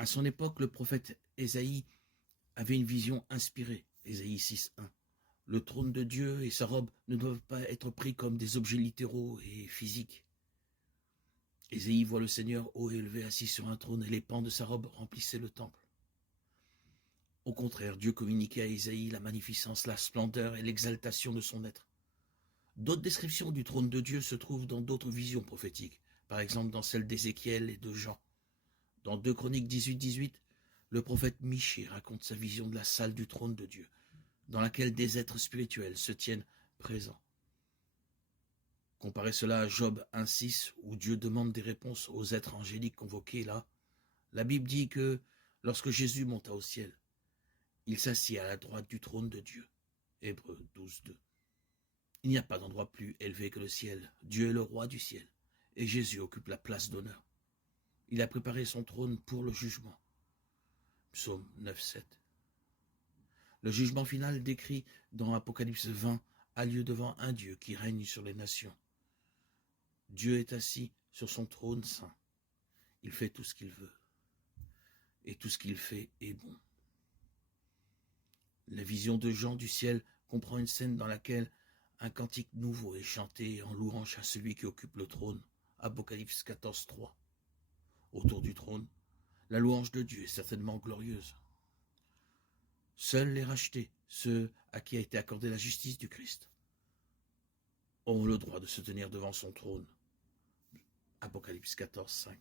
À son époque, le prophète Ésaïe avait une vision inspirée. Ésaïe 6.1. Le trône de Dieu et sa robe ne doivent pas être pris comme des objets littéraux et physiques. Ésaïe voit le Seigneur haut et élevé assis sur un trône et les pans de sa robe remplissaient le temple. Au contraire, Dieu communiquait à Ésaïe la magnificence, la splendeur et l'exaltation de son être. D'autres descriptions du trône de Dieu se trouvent dans d'autres visions prophétiques, par exemple dans celle d'Ézéchiel et de Jean. Dans 2 Chroniques 18-18, le prophète Michée raconte sa vision de la salle du trône de Dieu, dans laquelle des êtres spirituels se tiennent présents. Comparez cela à Job 1.6, où Dieu demande des réponses aux êtres angéliques convoqués là. La Bible dit que lorsque Jésus monta au ciel, il s'assit à la droite du trône de Dieu. Hébreux 12.2. Il n'y a pas d'endroit plus élevé que le ciel. Dieu est le roi du ciel, et Jésus occupe la place d'honneur. Il a préparé son trône pour le jugement. Psaume 9.7. Le jugement final décrit dans Apocalypse 20 a lieu devant un Dieu qui règne sur les nations. Dieu est assis sur son trône saint. Il fait tout ce qu'il veut. Et tout ce qu'il fait est bon. La vision de Jean du ciel comprend une scène dans laquelle un cantique nouveau est chanté en louange à celui qui occupe le trône. Apocalypse 14.3. Autour du trône, la louange de Dieu est certainement glorieuse. Seuls les rachetés, ceux à qui a été accordée la justice du Christ, ont le droit de se tenir devant son trône. Apocalypse 14.5.